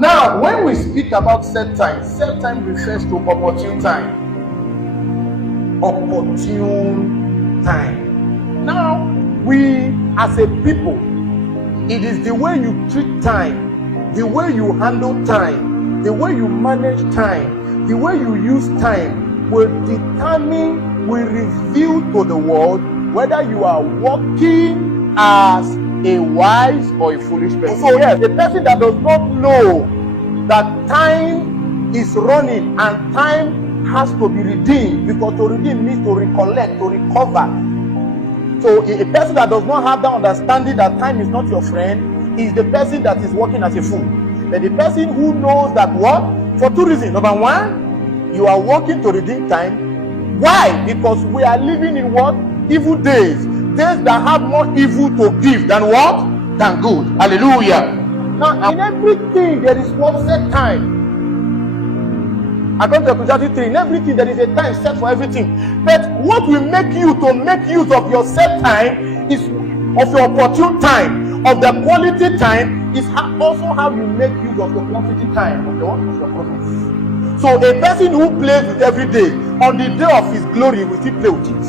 Now, when we speak about set time refers to opportune time. Opportune time. Now, we as a people, it is the way you treat time, the way you handle time, the way you manage time, the way you use time will determine, will reveal to the world whether you are walking as a wise or a foolish person. So yes, the person that does not know that time is running and time has to be redeemed, because to redeem means to recollect, to recover. So a person that does not have that understanding that time is not your friend is the person that is working as a fool. But the person who knows that what? For two reasons. Number one, you are working to redeem time. Why? Because we are living in what? Evil days. Days that have more evil to give than what? Than good. Hallelujah. Now, in everything there is one set time. According to Ecclesiastes 3, in everything there is a time set for everything. But what will make you to make use of your set time is of your opportune time, of the quality time, is also how you make use of your quantity time, of your purpose. So a person who plays with every day, on the day of his glory, will still play with it.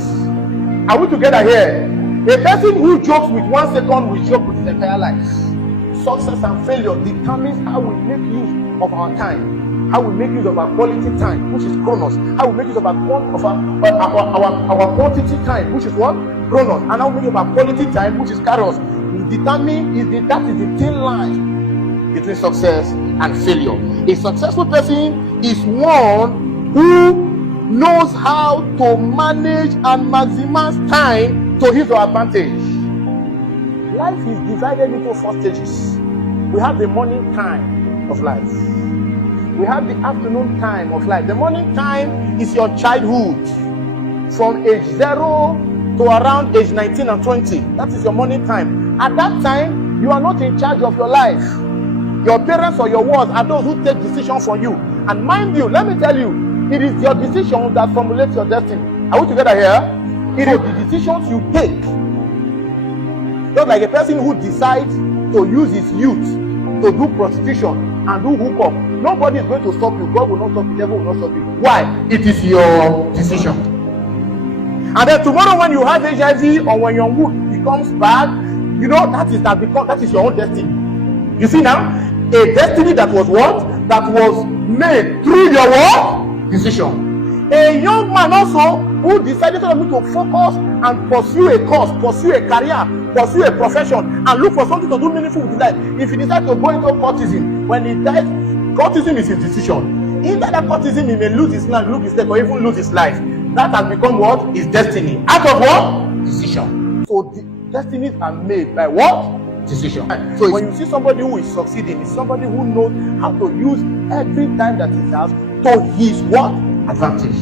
Are we together here? A person who jokes with 1 second will joke with his entire life. Success and failure determines how we make use of our time, how we make use of our quality time, which is chronos, how we make use of our quantity time, which is what? Chronos, and how we make use of our quality time, which is kairos. Determine that is the thin line between success and failure. A successful person is one who knows how to manage and maximize time to his or her advantage. Life is divided into 4 stages. We have the morning time of life. We have the afternoon time of life. The morning time is your childhood, from age 0 to around age 19 and 20. That is your morning time. At that time, you are not in charge of your life. Your parents or your words are those who take decisions for you. And mind you, let me tell you, it is your decision that formulates your destiny. Are we together here? It is the decisions you take. Just like a person who decides to use his youth to do prostitution and do hookup. Nobody is going to stop you. God will not stop you. The devil will not stop you. Why? It is your decision. And then tomorrow when you have HIV or when your mood becomes bad, you know that is your own destiny. You see now? A destiny that was what? That was made through your what? Decision. A young man also who decided to focus and pursue a course, pursue a career, pursue a profession, and look for something to do meaningful with his life. If he decides to go into courtism, when he dies, courtism is his decision. In that courtism, he may lose his land, lose his leg, or even lose his life. That has become what? His destiny. Out of what? Decision. So the destinies are made by what? Decision. So when you see somebody who is succeeding, it's somebody who knows how to use every time that he has to his what? Advantage.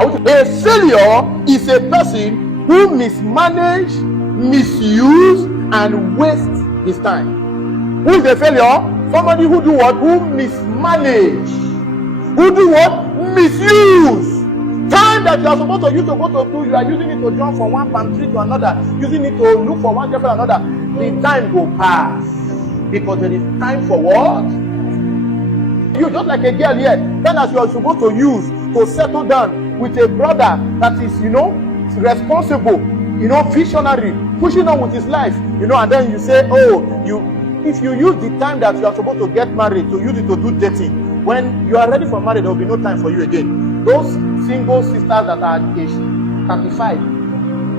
A failure is a person who mismanage, misuse, and waste his time. Who is a failure? Somebody who do what? Who mismanage. Who do what? Misuse. Time that you are supposed to use to go to school, you are using it to jump from one palm tree to another, using it to look for one girlfriend to another. The time will pass because there is time for what? You just like a girl here, then as you are supposed to use to settle down with a brother that is, responsible, visionary, pushing on with his life, and then you say, if you use the time that you are supposed to get married to use it to do dating, when you are ready for marriage, there will be no time for you again. Those single sisters that are age 35,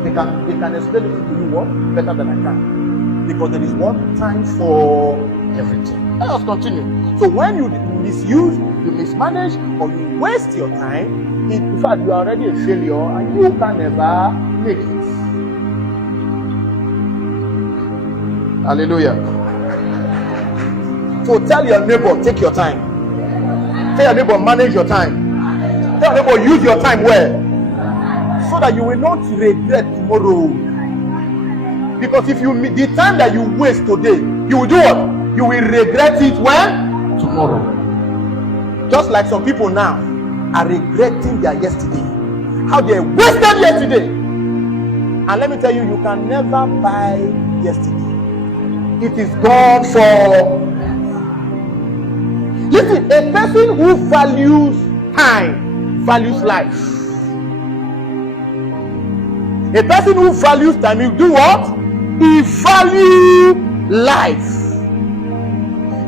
they can explain it to you what better than I can, because there is one time for everything. Let us continue. So when you misuse, you mismanage, or you waste your time, in fact you are already a failure and you can never make it. Hallelujah. So tell your neighbor, take your time. Tell your neighbor, manage your time. Tell your neighbor, use your time well, so that you will not regret tomorrow. Because if the time that you waste today, you will do what? You will regret it when? Tomorrow. Just like some people now are regretting their yesterday, how they wasted yesterday. And let me tell you, you can never buy yesterday. It is gone for. Listen, a person who values time values life. A person who values time, you do what? He values life.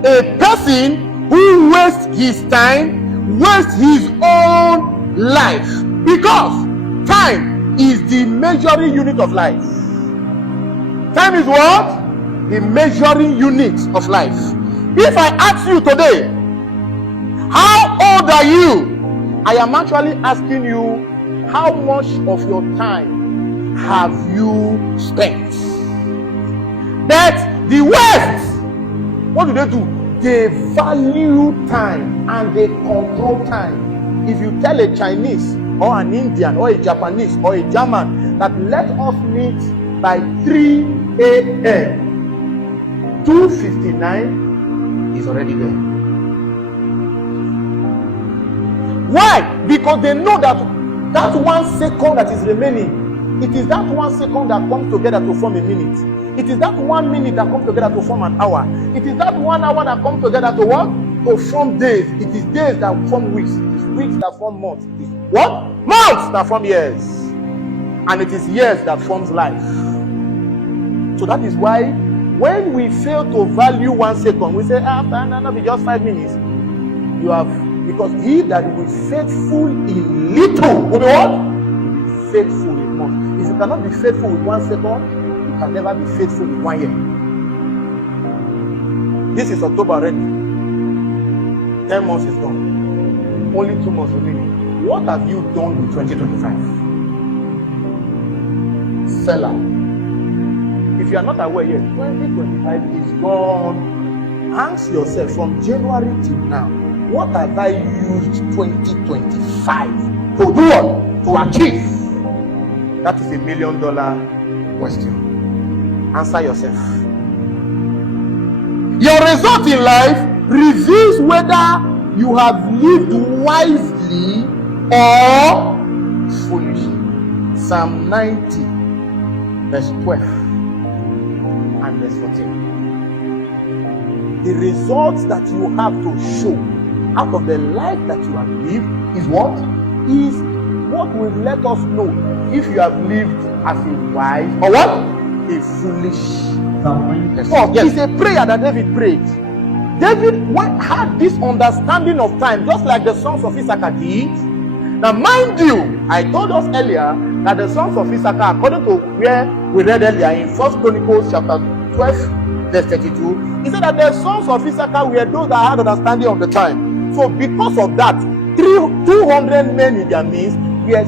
A person who wastes his time wastes his own life, because time is the measuring unit of life. Time is what? The measuring unit of life. If I ask you today, how old are you? I am actually asking you, how much of your time have you spent? But the West, what do? They value time and they control time. If you tell a Chinese or an Indian or a Japanese or a German that let us meet by 3 a.m., 2:59 is already there. Why? Because they know that 1 second that is remaining, it is that 1 second that comes together to form a minute. It is that 1 minute that comes together to form an hour. It is that 1 hour that comes together to what? To form days. It is days that form weeks. It is weeks that form months. It is what? Months that form years. And it is years that forms life. So that is why when we fail to value 1 second, we say, no, be just 5 minutes. You have, because he that will be faithful in little will be what? Will be faithful in much. If you cannot be faithful with 1 second, you can never be faithful with 1 year. This is October already. 10 months is done. Only 2 months remaining. What have you done with 2025? Seller. If you are not aware yet, 2025 is gone. Ask yourself from January till now, what have I used 2025 to do what? To achieve? That is $1 million question. Answer yourself. Your result in life reveals whether you have lived wisely or foolishly. Psalm 90, verse 12 and verse 14. The results that you have to show out of the life that you have lived is what? Is what will let us know if you have lived as a wise or what? A foolish. Yes. It's a prayer that David prayed. David had this understanding of time, just like the sons of Issachar did. Now, mind you, I told us earlier that the sons of Issachar, according to where we read earlier in 1 Chronicles chapter 12, verse 32, he said that the sons of Issachar were those that had understanding of the time. So, because of that, 200 men in their midst were